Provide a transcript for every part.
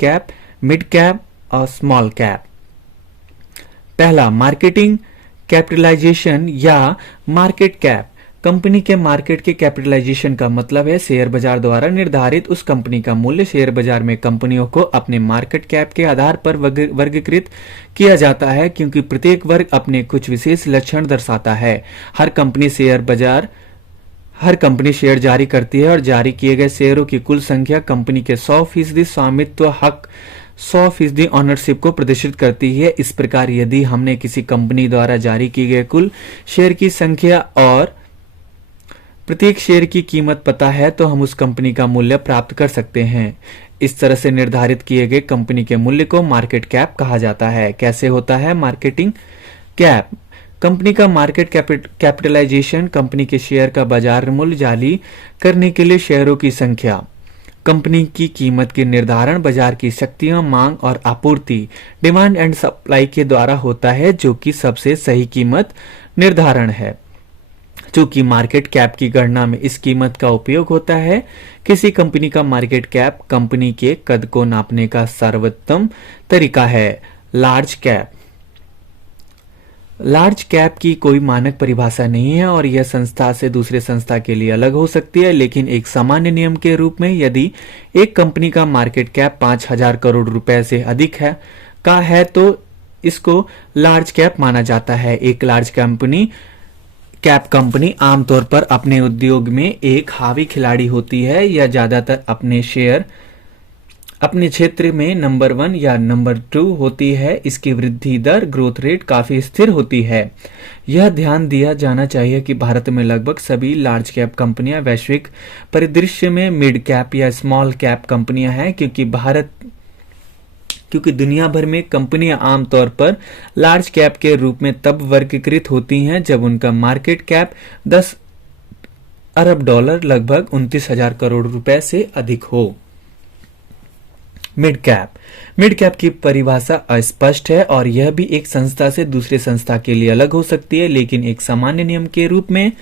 Cap, mid cap और small cap. पहला, marketing capitalisation या मार्केट कैप। कंपनी के मार्केट के कैपिटलाइजेशन का मतलब है शेयर बाजार द्वारा निर्धारित उस कंपनी का मूल्य। शेयर बाजार में कंपनियों को अपने मार्केट कैप के आधार पर वर्गीकृत किया जाता है, क्योंकि प्रत्येक वर्ग अपने कुछ विशेष लक्षण दर्शाता है। हर कंपनी शेयर जारी करती है और जारी किए गए शेयरों की कुल संख्या कंपनी के 100% स्वामित्व हक, 100% ऑनरशिप को प्रदर्शित करती है। इस प्रकार यदि हमने किसी कंपनी द्वारा जारी किए गए कुल शेयर की संख्या और प्रत्येक शेयर की कीमत पता है तो हम उस कंपनी का मूल्य प्राप्त कर सकते हैं। इस तरह से निर्धारित किए गए कंपनी के मूल्य को मार्केट कैप कहा जाता है। कैसे होता है मार्केटिंग कैप? कंपनी का मार्केट कैपिटलाइजेशन कंपनी के शेयर का बाजार मूल्य जारी करने के लिए शेयरों की संख्या, कंपनी की कीमत के निर्धारण, बाजार की शक्तियां, मांग और आपूर्ति, डिमांड एंड सप्लाई के द्वारा होता है, जो कि सबसे सही कीमत निर्धारण है। चूंकि मार्केट कैप की गणना में इस कीमत का उपयोग होता है, किसी कंपनी का मार्केट कैप कंपनी के कद को नापने का सर्वोत्तम तरीका है। Large cap. लार्ज कैप की कोई मानक परिभाषा नहीं है और यह संस्था से दूसरे संस्था के लिए अलग हो सकती है, लेकिन एक सामान्य नियम के रूप में यदि एक कंपनी का मार्केट कैप 5,000 करोड़ रुपए से अधिक है तो इसको लार्ज कैप माना जाता है। एक लार्ज कैप कंपनी आमतौर पर अपने उद्योग में एक हावी खिलाड़ी होती है या ज्यादातर अपने क्षेत्र में नंबर 1 या नंबर 2 होती है। इसकी वृद्धि दर, ग्रोथ रेट काफी स्थिर होती है। यह ध्यान दिया जाना चाहिए कि भारत में लगभग सभी लार्ज कैप कंपनियां वैश्विक परिदृश्य में मिड कैप या स्मॉल कैप कंपनियां हैं, क्योंकि दुनिया भर में कंपनियां आमतौर पर लार्ज कैप के रूप में तब वर्गीकृत होती हैं जब उनका मार्केट कैप 10 अरब डॉलर लगभग 29,000 करोड़ रुपए से अधिक हो। मिड कैप की परिभाषा अस्पष्ट है और यह भी एक संस्था से दूसरे संस्था के लिए अलग हो सकती है, लेकिन एक सामान्य नियम के रूप में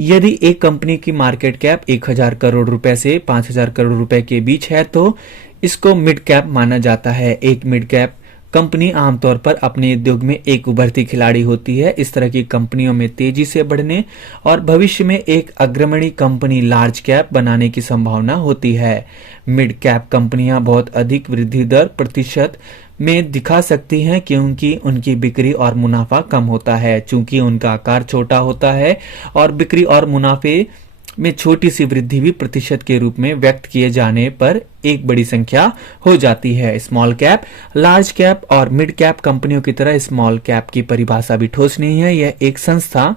यदि एक कंपनी की मार्केट कैप 1,000 करोड़ रुपए से 5,000 करोड़ रुपए के बीच है तो इसको मिड कैप माना जाता है। एक मिड कैप कंपनी आमतौर पर अपने उद्योग में एक उभरती खिलाड़ी होती है। इस तरह की कंपनियों में तेजी से बढ़ने और भविष्य में एक अग्रणी कंपनी लार्ज कैप बनाने की संभावना होती है। मिड कैप कंपनियां बहुत अधिक वृद्धि दर प्रतिशत में दिखा सकती हैं, क्योंकि उनकी बिक्री और मुनाफा कम होता है। चूंकि उनका आकार छोटा होता है और बिक्री और मुनाफे में छोटी सी वृद्धि भी प्रतिशत के रूप में व्यक्त किए जाने पर एक बड़ी संख्या हो जाती है। स्मॉल कैप, लार्ज कैप और मिड कैप कंपनियों की तरह स्मॉल कैप की परिभाषा भी ठोस नहीं है। यह एक संस्था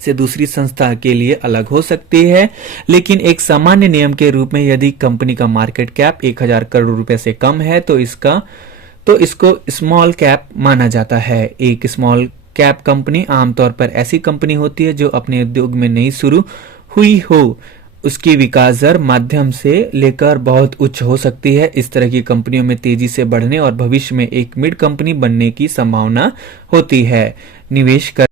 से दूसरी संस्था के लिए अलग हो सकती है, लेकिन एक सामान्य नियम के रूप में यदि कंपनी का मार्केट कैप 1,000 करोड़ रुपए से कम है तो इसको स्मॉल कैप माना जाता है। एक स्मॉल कैप कंपनी आमतौर पर ऐसी कंपनी होती है जो अपने उद्योग में नई शुरू हुई हो। उसकी विकास दर मध्यम से लेकर बहुत उच्च हो सकती है। इस तरह की कंपनियों में तेजी से बढ़ने और भविष्य में एक मिड कंपनी बनने की संभावना होती है। निवेश कर